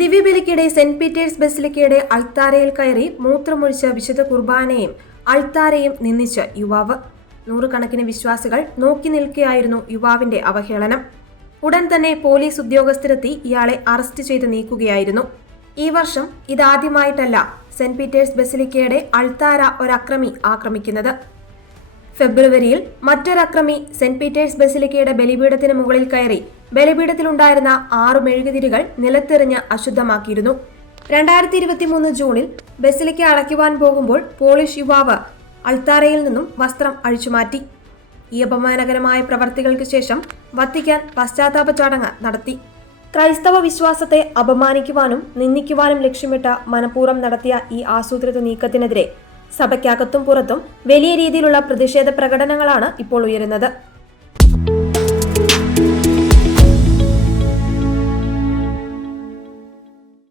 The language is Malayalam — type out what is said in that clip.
ദിവ്യബലിക്കിടെ സെന്റ് പീറ്റേഴ്സ് ബസിലിക്കയുടെ അൾത്താരയിൽ കയറി മൂത്രമൊഴിച്ച വിശുദ്ധ കുർബാനയും അൾത്താരയും നിന്ദിച്ച് യുവാവ്. നൂറുകണക്കിന് വിശ്വാസികൾ നോക്കി നിൽക്കെയായിരുന്നു യുവാവിന്റെ അവഹേളനം. ഉടൻ തന്നെ പോലീസ് ഉദ്യോഗസ്ഥരെത്തി ഇയാളെ അറസ്റ്റ് ചെയ്ത് നീക്കുകയായിരുന്നു. ഈ വർഷം ഇതാദ്യമായിട്ടല്ല സെന്റ് പീറ്റേഴ്സ് ബസിലിക്കയുടെ അൾത്താര ഒരക്രമി ആക്രമിക്കുന്നത്. ഫെബ്രുവരിയിൽ മറ്റൊരക്രമി സെന്റ് പീറ്റേഴ്സ് ബസിലിക്കയുടെ ബലിപീഠത്തിന് മുകളിൽ കയറി ബലിപീഠത്തിലുണ്ടായിരുന്ന 6 മെഴുകുതിരികൾ നിലത്തെറിഞ്ഞ് അശുദ്ധമാക്കിയിരുന്നു. 2023 ജൂണിൽ ബസിലിക്ക അടയ്ക്കുവാൻ പോകുമ്പോൾ പോളിഷ് യുവാവ് അൾത്താരയിൽ നിന്നും വസ്ത്രം അഴിച്ചുമാറ്റി. ഈ അപമാനകരമായ പ്രവർത്തികൾക്ക് ശേഷം വത്തിക്കാൻ പശ്ചാത്താപ ചടങ്ങ് നടത്തി. ക്രൈസ്തവ വിശ്വാസത്തെ അപമാനിക്കുവാനും നിന്ദിക്കുവാനും ലക്ഷ്യമിട്ട് മനഃപൂർവ്വം നടത്തിയ ഈ ആസൂത്രിത നീക്കത്തിനെതിരെ സഭയ്ക്കകത്തും പുറത്തും വലിയ രീതിയിലുള്ള പ്രതിഷേധ പ്രകടനങ്ങളാണ് ഇപ്പോൾ ഉയരുന്നത്.